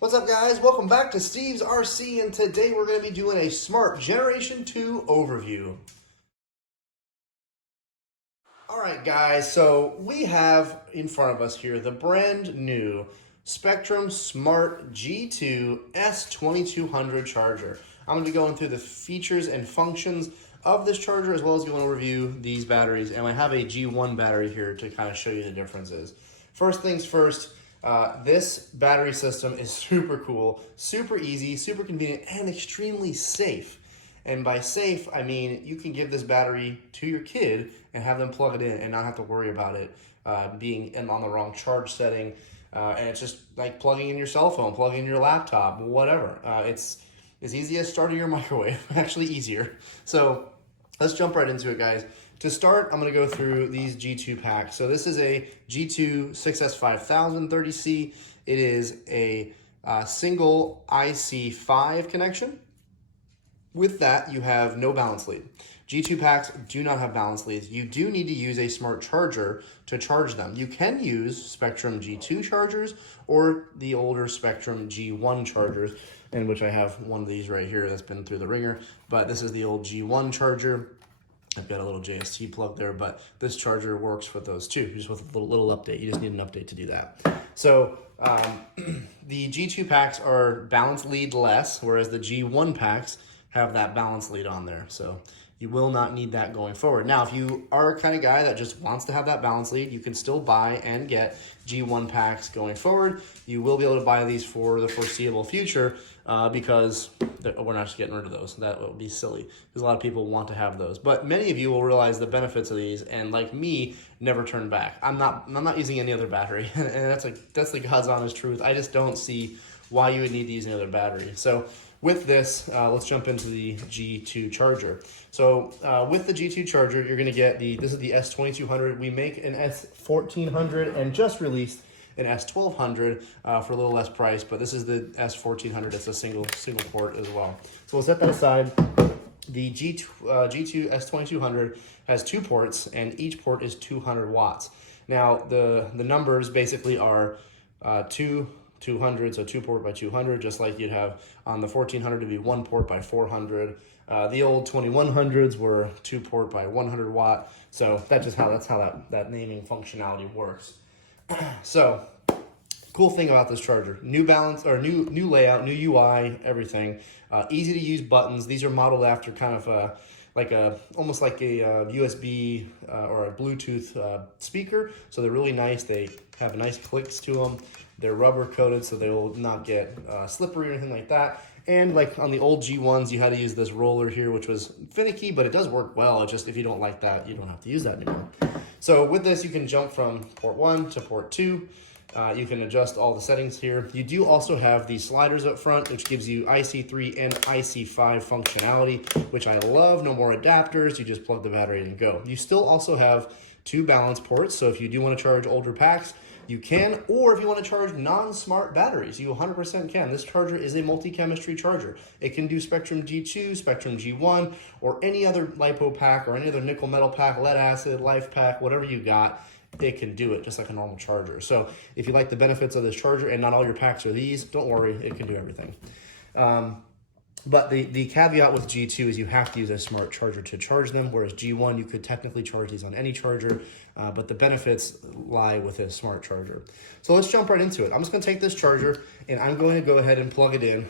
What's up, guys? Welcome back to Steve's RC, and today we're going to be doing a Smart Generation 2 overview. Alright guys, so we have in front of us here the brand new Spektrum Smart G2 S2200 charger. I'm going to be going through the features and functions of this charger, as well as going to review these batteries, and I have a G1 battery here to kind of show you the differences. First things first, this battery system is super cool, super easy, super convenient, and extremely safe. And by safe, I mean you can give this battery to your kid and have them plug it in and not have to worry about it being on the wrong charge setting. And it's just like plugging in your cell phone, plugging in your laptop, whatever. It's as easy as starting your microwave, actually easier. So let's jump right into it, guys. To start, I'm going to go through these G2 packs. So this is a G2 6S5030C. It is a single IC5 connection. With that, you have no balance lead. G2 packs do not have balance leads. You do need to use a smart charger to charge them. You can use Spektrum G2 chargers or the older Spektrum G1 chargers, in which I have one of these right here that's been through the ringer. But this is the old G1 charger. I've got a little JST plug there, but this charger works with those too, just with a little update. You just need an update to do that. So the G2 packs are balance lead less, whereas the G1 packs have that balance lead on there. So you will not need that going forward. Now, if you are a kind of guy that just wants to have that balance lead, you can still buy and get G1 packs going forward. You will be able to buy these for the foreseeable future because we're not just getting rid of those. That would be silly because a lot of people want to have those. But many of you will realize the benefits of these, and like me, never turn back. I'm not using any other battery, and that's the God's honest truth. I just don't see why you would need to use another battery. So with this, let's jump into the G2 charger. So with the G2 charger, you're going to get this is the S2200. We make an S1400 and just released an S1200 for a little less price, but this is the S1400. It's a single port as well. So we'll set that aside. The G2 S2200 has 2 ports, and each port is 200 watts. Now the numbers basically are 200, so 2 port by 200, just like you'd have on the 1400 to be 1 port by 400. The old 2100s were 2 port by 100 watt. So that's how that naming functionality works. So cool thing about this charger, new layout, new UI, everything. Easy to use buttons. These are modeled after kind of almost like a USB or a Bluetooth speaker. So they're really nice. They have nice clicks to them. They're rubber coated, so they will not get slippery or anything like that. And like on the old G1s, you had to use this roller here, which was finicky, but it does work well. It's just if you don't like that, you don't have to use that anymore. So with this, you can jump from port 1 to port 2. You can adjust all the settings here. You do also have these sliders up front, which gives you IC3 and IC5 functionality, which I love. No more adapters. You just plug the battery in and go. You still also have 2 balance ports, so if you do want to charge older packs, you can, or if you want to charge non-smart batteries, you 100% can. This charger is a multi-chemistry charger. It can do Spektrum G2, Spektrum G1, or any other LiPo pack or any other nickel metal pack, lead acid, life pack, whatever you got, it can do it just like a normal charger. So if you like the benefits of this charger, and not all your packs are these, don't worry, it can do everything. But the caveat with G2 is you have to use a smart charger to charge them, whereas G1, you could technically charge these on any charger, but the benefits lie with a smart charger. So let's jump right into it. I'm just going to take this charger, and I'm going to go ahead and plug it in,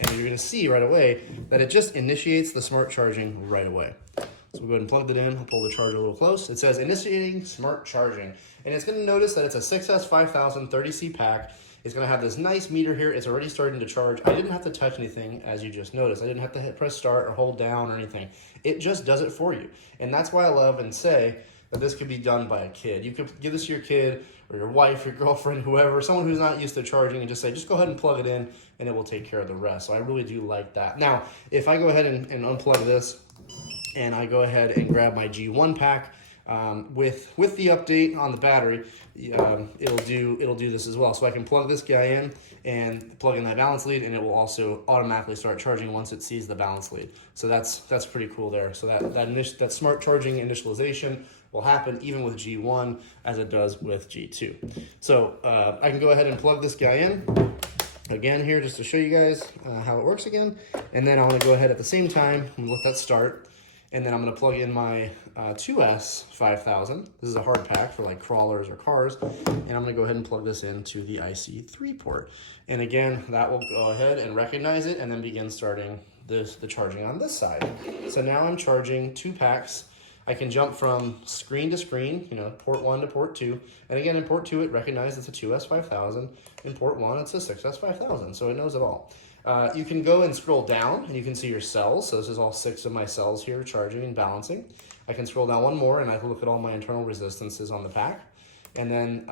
and you're going to see right away that it just initiates the smart charging right away. So we'll go ahead and plug it in. I'll pull the charger a little close. It says initiating smart charging, and it's going to notice that it's a 6S5030C pack. It's going to have this nice meter here. It's already starting to charge. I didn't have to touch anything, as you just noticed. I didn't have to press start or hold down or anything. It just does it for you. And that's why I love and say that this could be done by a kid. You could give this to your kid or your wife, your girlfriend, whoever, someone who's not used to charging, and just say, just go ahead and plug it in, and it will take care of the rest. So I really do like that. Now, if I go ahead and unplug this, and I go ahead and grab my G1 pack, with the update on the battery, it'll do this as well. So I can plug this guy in and plug in that balance lead, and it will also automatically start charging once it sees the balance lead. So that's pretty cool there. So that smart charging initialization will happen even with G1 as it does with G2. So I can go ahead and plug this guy in, again here just to show you guys how it works again. And then I want to go ahead at the same time and let that start. And then I'm going to plug in my 2S 5000. This is a hard pack for like crawlers or cars. And I'm going to go ahead and plug this into the IC3 port. And again, that will go ahead and recognize it and then begin starting the charging on this side. So now I'm charging 2 packs. I can jump from screen to screen, you know, port 1 to port 2. And again, in port 2, it recognizes it's a 2S 5000. In port 1, it's a 6S 5000. So it knows it all. You can go and scroll down and you can see your cells. So this is all 6 of my cells here charging and balancing. I can scroll down one more and I can look at all my internal resistances on the pack. And then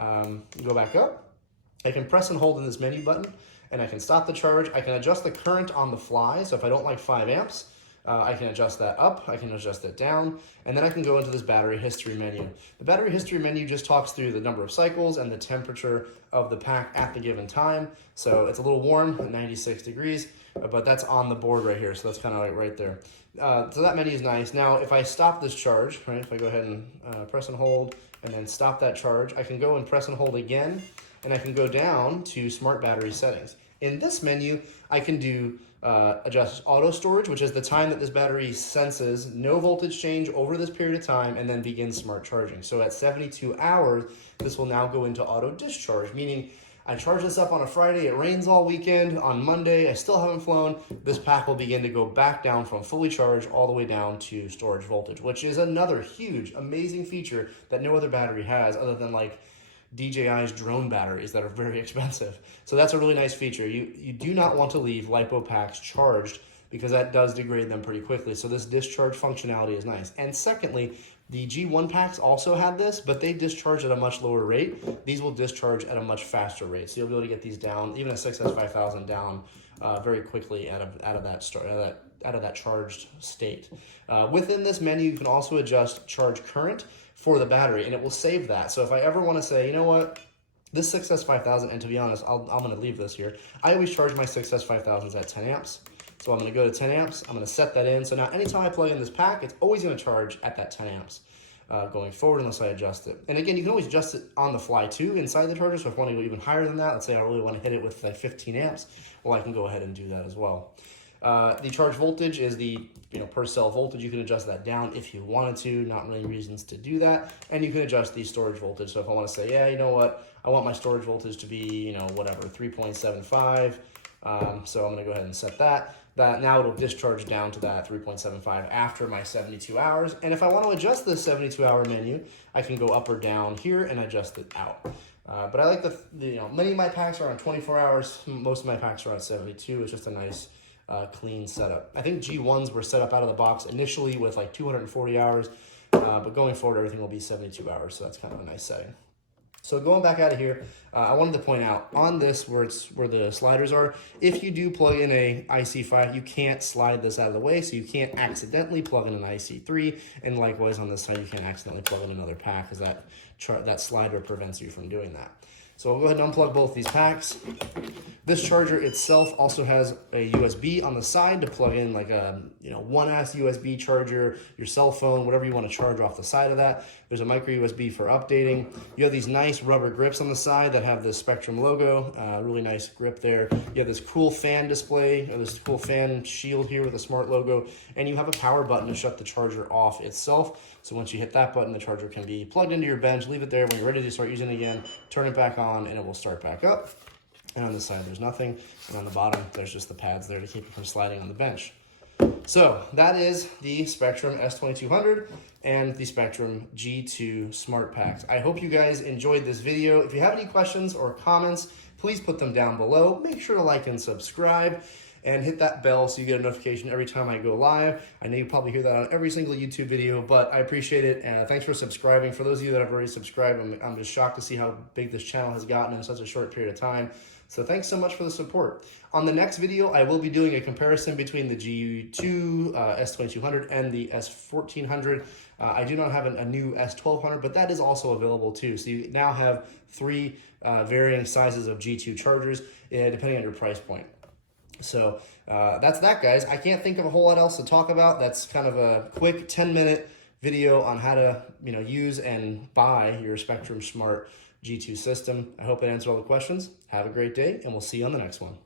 go back up. I can press and hold in this menu button and I can stop the charge. I can adjust the current on the fly. So if I don't like 5 amps, I can adjust that up, I can adjust it down, and then I can go into this battery history menu. The battery history menu just talks through the number of cycles and the temperature of the pack at the given time. So it's a little warm at 96 degrees, but that's on the board right here, so that's kind of like right there. So that menu is nice. Now, if I stop this charge, right, if I go ahead and press and hold and then stop that charge, I can go and press and hold again, and I can go down to smart battery settings. In this menu, I can do adjust auto storage, which is the time that this battery senses no voltage change over this period of time and then begins smart charging. So at 72 hours, this will now go into auto discharge, meaning I charge this up on a Friday, it rains all weekend, on Monday, I still haven't flown, this pack will begin to go back down from fully charged all the way down to storage voltage, which is another huge, amazing feature that no other battery has other than like DJI's drone batteries that are very expensive. So that's a really nice feature. You do not want to leave LiPo packs charged because that does degrade them pretty quickly. So this discharge functionality is nice. And secondly, the G1 packs also had this, but they discharge at a much lower rate. These will discharge at a much faster rate. So you'll be able to get these down, even a 6S 5000 down very quickly out of that charged state. Within this menu, you can also adjust charge current for the battery, and it will save that. So if I ever want to say, you know what, this 6S 5000, and to be honest, I'm going to leave this here. I always charge my 6S 5000s at 10 amps. So I'm going to go to 10 amps. I'm going to set that in. So now anytime I plug in this pack, it's always going to charge at that 10 amps going forward unless I adjust it. And again, you can always adjust it on the fly too inside the charger. So if I want to go even higher than that, let's say I really want to hit it with like 15 amps, well, I can go ahead and do that as well. The charge voltage is the per cell voltage. You can adjust that down if you wanted to, not really reasons to do that. And you can adjust the storage voltage. So if I want to say, yeah, you know what, I want my storage voltage to be, whatever, 3.75. So I'm going to go ahead and set that. Now it'll discharge down to that 3.75 after my 72 hours. And if I want to adjust this 72-hour menu, I can go up or down here and adjust it out. But I like many of my packs are on 24 hours. Most of my packs are on 72. It's just a nice clean setup. I think G1s were set up out of the box initially with like 240 hours, but going forward, everything will be 72 hours. So that's kind of a nice setting. So going back out of here, I wanted to point out on this where the sliders are, if you do plug in a IC5, you can't slide this out of the way, so you can't accidentally plug in an IC3, and likewise on this side, you can't accidentally plug in another pack because that slider prevents you from doing that. So I'll go ahead and unplug both these packs. This charger itself also has a USB on the side to plug in like a 1S USB charger, your cell phone, whatever you want to charge off the side of that. There's a micro USB for updating. You have these nice rubber grips on the side that have the Spektrum logo, really nice grip there. You have this cool fan display, or this cool fan shield here with a smart logo, and you have a power button to shut the charger off itself. So once you hit that button, the charger can be plugged into your bench, leave it there. When you're ready to start using it again, turn it back on and it will start back up. And on this side, there's nothing. And on the bottom, there's just the pads there to keep it from sliding on the bench. So that is the Spektrum S2200 and the Spektrum G2 Smart Packs. I hope you guys enjoyed this video. If you have any questions or comments, please put them down below. Make sure to like and subscribe and hit that bell so you get a notification every time I go live. I know you probably hear that on every single YouTube video, but I appreciate it. And thanks for subscribing. For those of you that have already subscribed, I'm just shocked to see how big this channel has gotten in such a short period of time. So thanks so much for the support. On the next video, I will be doing a comparison between the G2 S2200 and the S1400. I do not have a new S1200, but that is also available too. So you now have 3 varying sizes of G2 chargers, depending on your price point. So that's that, guys. I can't think of a whole lot else to talk about. That's kind of a quick 10-minute video on how to use and buy your Spektrum Smart G2 system. I hope it answered all the questions. Have a great day, and we'll see you on the next one.